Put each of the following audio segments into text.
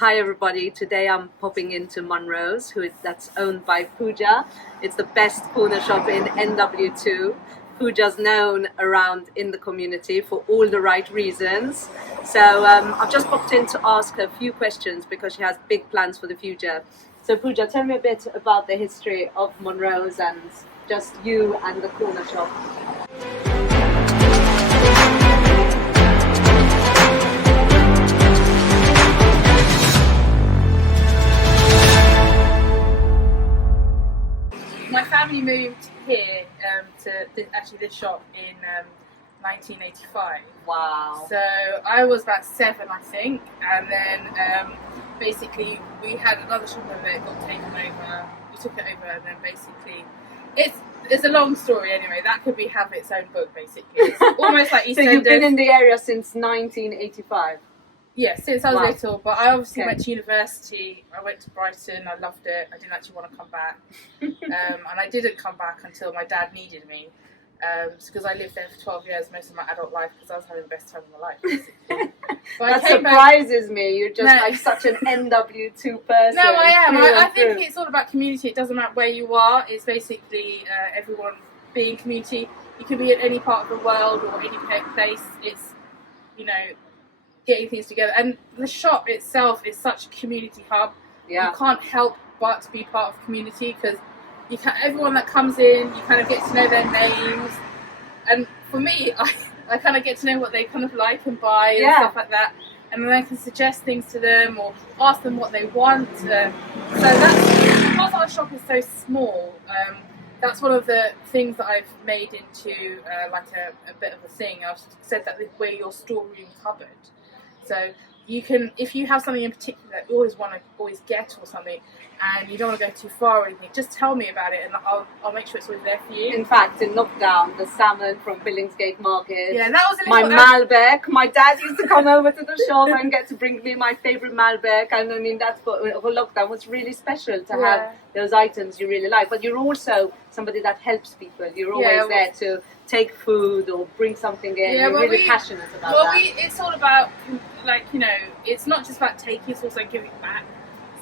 Hi everybody, today I'm popping into Munroes, that's owned by Puja. It's the best corner shop in NW2. Puja's known around in the community for all the right reasons. So I've just popped in to ask her a few questions because she has big plans for the future. So Puja, tell me a bit about the history of Munroes and just you and the corner shop. My family moved here to this shop in 1985. Wow. So I was about 7, I think, and then basically we had another shop over there, it got taken over. We took it over, and then basically it's a long story anyway. That could have its own book basically. It's almost like EastEnders. So you've been in the area since 1985. Yeah, since I was Wow. little, but I obviously Okay. went to university. I went to Brighton. I loved it. I didn't actually want to come back, and I didn't come back until my dad needed me, because I lived there for 12 years, most of my adult life, because I was having the best time of my life, basically. But That I came back. surprises me. You're just No. like such an NW2 person. No, I am. through I and think through. it's all about community. It doesn't matter where you are. It's basically everyone being community. You could be in any part of the world or any place. It's, getting things together. And the shop itself is such a community hub. Yeah. You can't help but be part of community because everyone that comes in, you kind of get to know their names. And for me, I kind of get to know what they kind of like and buy and stuff like that. And then I can suggest things to them or ask them what they want. So that's, because our shop is so small, that's one of the things that I've made into like a bit of a thing. I've said that we're your storeroom cupboard. So you can, if you have something in particular that you always want to get or something, and you don't want to go too far or anything, just tell me about it, and I'll make sure it's always there for you. In fact, in lockdown, the salmon from Billingsgate Market. Yeah, that was a my little Malbec. My dad used to come over to the shop and get to bring me my favourite Malbec, and I mean that's for lockdown was really special to have those items you really like. But you're also somebody that helps people. You're always there to take food or bring something in. You're really passionate about that. It's all about it's not just about taking; it's also giving back.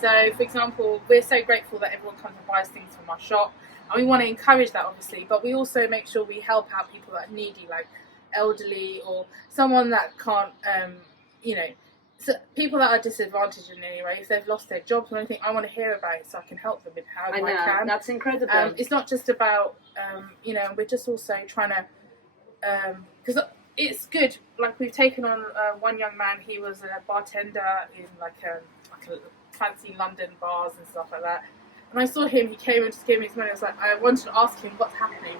So, for example, we're so grateful that everyone comes and buys things from our shop, and we want to encourage that, obviously. But we also make sure we help out people that are needy, like elderly or someone that can't, so people that are disadvantaged in any way. If they've lost their jobs or anything, I want to hear about it so I can help them with how I can. That's incredible. It's not just about, we're just also trying to, because it's good. Like we've taken on one young man. He was a bartender in like a fancy London bars and stuff like that. And I saw him. He came and just gave me his money. I was like, I wanted to ask him what's happening.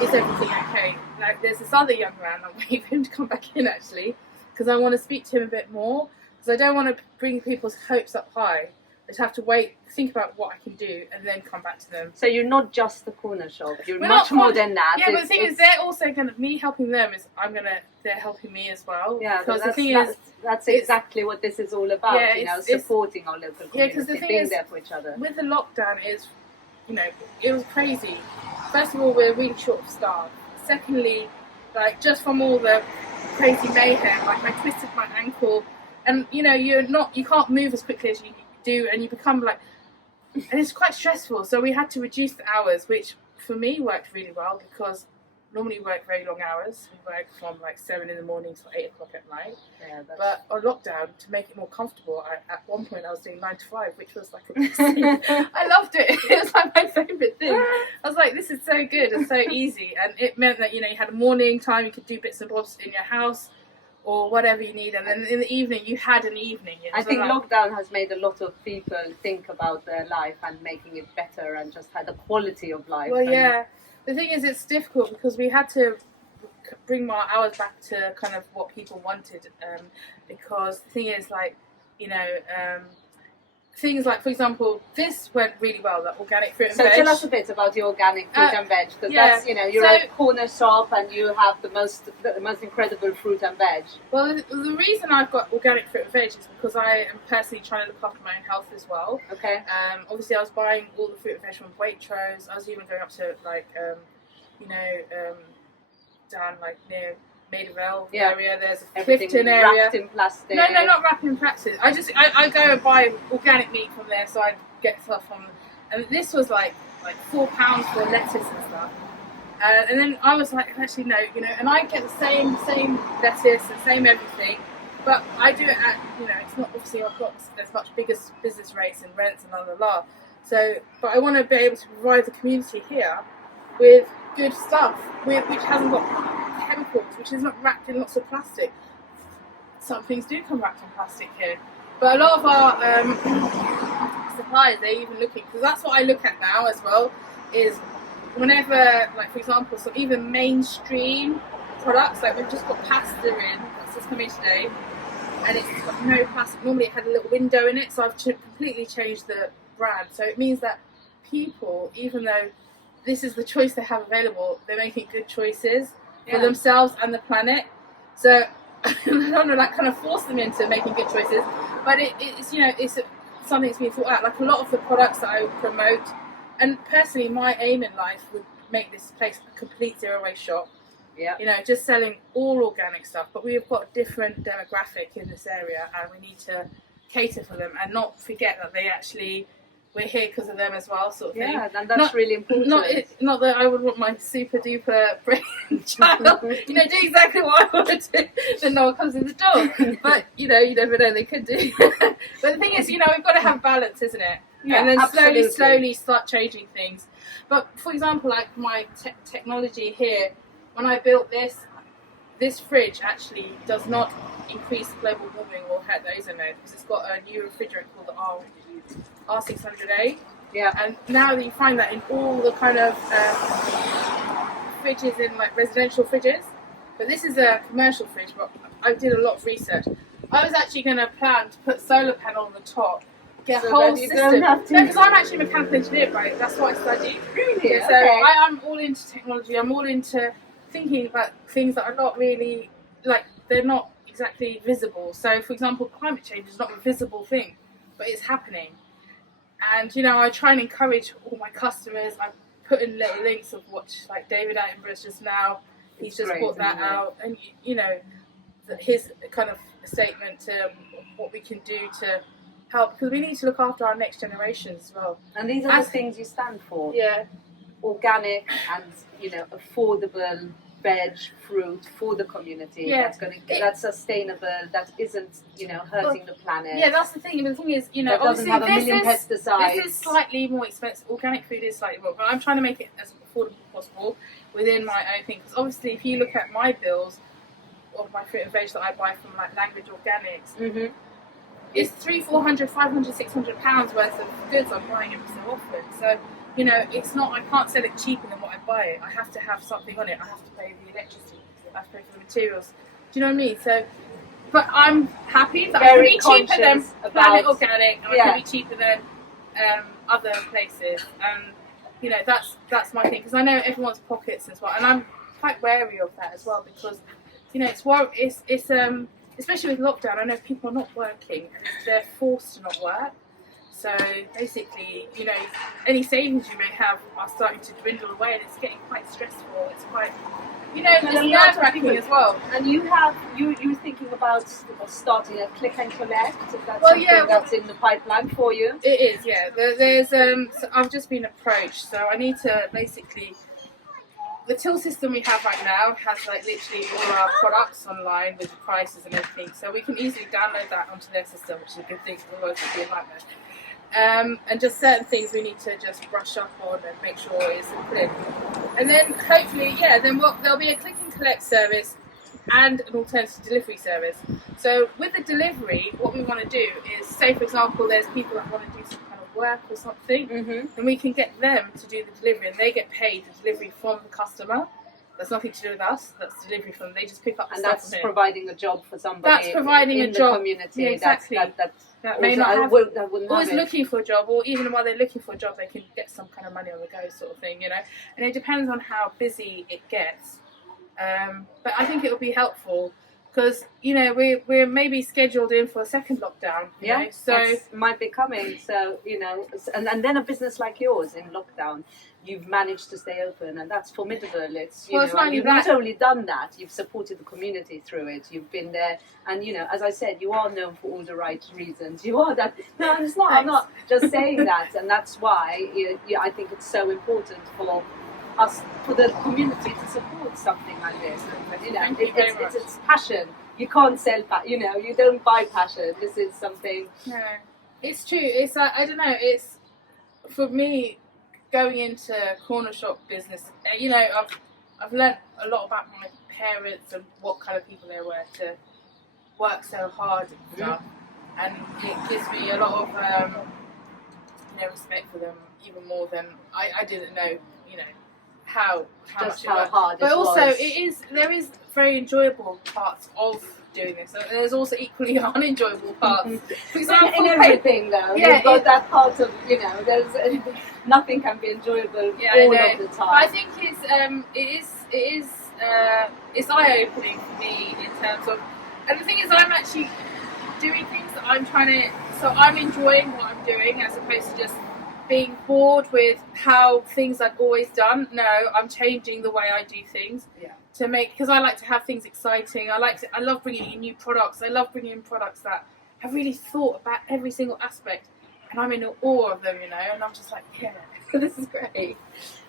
Is everything okay? Like there's this other young man. I'm waiting for him to come back in actually, because I want to speak to him a bit more. Because I don't want to bring people's hopes up high. I just have to wait, think about what I can do, and then come back to them. So you're not just the corner shop. You're much more than that. Yeah, but the thing is, they're also me helping them is they're helping me as well. Yeah, because the thing is, that's exactly what this is all about. Supporting our local community, because the thing being is, there for each other. With the lockdown, it was crazy. First of all, we're really short of staff. Secondly, like just from all the crazy mayhem, like I twisted my ankle, and you can't move as quickly as you do, and you become like, and it's quite stressful. So we had to reduce the hours, which for me worked really well because normally we work very long hours. We work from like 7 in the morning till 8 o'clock at night. Yeah, but on lockdown, to make it more comfortable, at one point I was doing 9 to 5, which was like a I loved it. It was like my favourite thing. I was like, this is so good and so easy, and it meant that you had a morning time, you could do bits and bobs in your house or whatever you need, and then in the evening you had an evening. I think lockdown has made a lot of people think about their life and making it better and just had the quality of life. Well, yeah. The thing is, it's difficult because we had to bring our hours back to kind of what people wanted, because the thing is, like, things like, for example, this went really well, the organic fruit and veg. So tell us a bit about the organic fruit and veg, because that's, you're a corner shop and you have the most incredible fruit and veg. Well, the reason I've got organic fruit and veg is because I am personally trying to look after my own health as well. Okay. Obviously, I was buying all the fruit and veg from Waitrose. I was even going up to, like, down, like, near Maida Vale area. There's a Everything Clifton area. wrapped in plastic. No, not wrapped in plastic. I go and buy organic meat from there, so I get stuff from. And this was like £4 for lettuce and stuff. And then I was like, actually no, and I get the same lettuce and same everything, but I do it at, it's not, obviously I've got, there's much bigger business rates and rents and blah. So, but I want to be able to provide the community here with good stuff, which hasn't got chemicals, which is not wrapped in lots of plastic. Some things do come wrapped in plastic here, but a lot of our suppliers, they're even looking, because that's what I look at now as well, is whenever, like for example, so even mainstream products, like we've just got pasta in, that's just come in today, and it's got no plastic. Normally it had a little window in it, so I've completely changed the brand. So it means that people, even though this is the choice they have available, they're making good choices for themselves and the planet. So I don't want to like kind of force them into making good choices, but it's it's something that's been thought out. Like a lot of the products that I promote, and personally my aim in life would make this place a complete zero waste shop. Yeah. Just selling all organic stuff, but we've got a different demographic in this area, and we need to cater for them and not forget that we're here because of them as well, sort of thing. Yeah, and that's really important. Not that I would want my super duper brainchild, do exactly what I want to do, then no one comes in the door. But, you never know, they could do. But the thing is, we've got to have balance, isn't it? Yeah, and then absolutely. slowly start changing things. But, for example, like my technology here, when I built this fridge actually does not increase global warming or hurt the ozone layer, because it's got a new refrigerant called the R600A. Yeah. And now that you find that in all the kind of fridges in like residential fridges, but this is a commercial fridge. But I did a lot of research. I was actually going to plan to put solar panel on the top, get a whole system. No, because I'm actually a mechanical engineer, right? That's what I studied. Really? Yeah, so I'm all into technology. I'm all into thinking about things that are not really, like, they're not exactly visible. So, for example, climate change is not a visible thing, but it's happening. And, I try and encourage all my customers. I put in little links of what, like, David Attenborough's just now, he's just brought that out. And, his kind of statement to what we can do to help, because we need to look after our next generations as well. And these are the things you stand for. Yeah. Organic and, affordable veg, fruit for the community. Yeah. That's sustainable, that isn't, hurting the planet. Yeah, that's the thing. The thing is, that doesn't have a million pesticides. This is slightly more expensive. Organic food is slightly more, but I'm trying to make it as affordable as possible within my own thing. Because obviously, if you look at my bills of my fruit and veg that I buy from like Language Organics, it's £300, £400, £500, £600 worth of goods I'm buying every so often. So, it's not, I can't sell it cheaper than what I buy it. I have to have something on it. I have to pay the electricity, I have to pay for the materials. Do you know what I mean? So, but I'm happy that I can be cheaper than Planet Organic, and I can be cheaper than other places. And, that's my thing. Because I know everyone's pockets as well. And I'm quite wary of that as well, because, it's especially with lockdown, I know people are not working and they're forced to not work. So basically, any savings you may have are starting to dwindle away, and it's getting quite stressful. It's quite, it's nerve-wracking as well. And you were thinking about starting a click and collect. If that's that's in the pipeline for you. It is, yeah. There's so I've just been approached, so I need to basically. The till system we have right now has like literally all our products online with the prices and everything, so we can easily download that onto their system, which is a good thing, otherwise it would be a nightmare. And just certain things we need to just brush up on and make sure it's put in. And then hopefully, there'll be a click and collect service and an alternative delivery service. So with the delivery, what we want to do is, say for example, there's people that want to do some kind of work or something, and we can get them to do the delivery, and they get paid the delivery from the customer. That's nothing to do with us. That's delivery from them. They just pick up the stuff from that's here. providing a job for somebody. That's providing in a job. The community. Yeah, exactly. That may not have. Always looking for a job, or even while they're looking for a job, they can get some kind of money on the go, sort of thing, And it depends on how busy it gets. But I think it will be helpful. Because, we're maybe scheduled in for a second lockdown. So it might be coming. So, and then a business like yours in lockdown, you've managed to stay open, and that's formidable. It's It's you've not only done that, you've supported the community through it. You've been there, and as I said, you are known for all the right reasons. You are that. No, it's not. I'm not just saying that, and that's why I think it's so important for us, for the community, to support something like this. It's passion. You can't sell you don't buy passion. This is something. No, it's true. It's I don't know. It's for me going into corner shop business. I've learnt a lot about my parents and what kind of people they were to work so hard and stuff, and it gives me a lot of respect for them, even more than I didn't know. How much hard but it also was. There is very enjoyable parts of doing this. There's also equally unenjoyable parts. For example, in everything though, you've got that part of there's nothing can be enjoyable all of the time. But I think it's eye opening for me in terms of, and the thing is, I'm actually doing things that I'm trying to. So I'm enjoying what I'm doing as opposed to just being bored with how things I've always done. No, I'm changing the way I do things to make, because I like to have things exciting. I love bringing in new products. I love bringing in products that have really thought about every single aspect, and I'm in awe of them, and I'm just like, yeah, this is great.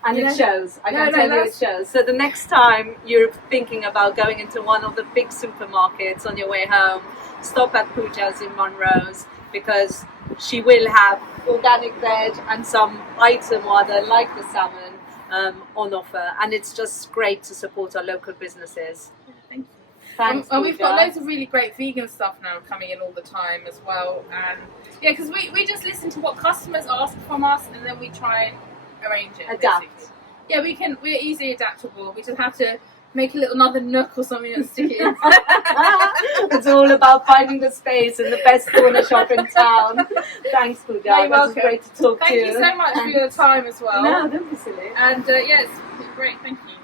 And it shows. I can tell you it shows. So the next time you're thinking about going into one of the big supermarkets on your way home, stop at Puja's in Munroes, because she will have organic veg and some item or other like the salmon on offer, and it's just great to support our local businesses. Thank you. Thanks. And we've got loads of really great vegan stuff now coming in all the time as well, and because we just listen to what customers ask from us, and then we try and arrange it. Adapt. Basically. Yeah, we're easily adaptable. We just have to make another nook or something and stick it in. It's all about finding the space in the best corner shop in town. Thanks, Puja. You're It was welcome. great to talk to you. Thank you so much for your time as well. No, don't be silly. And it's been great. Thank you.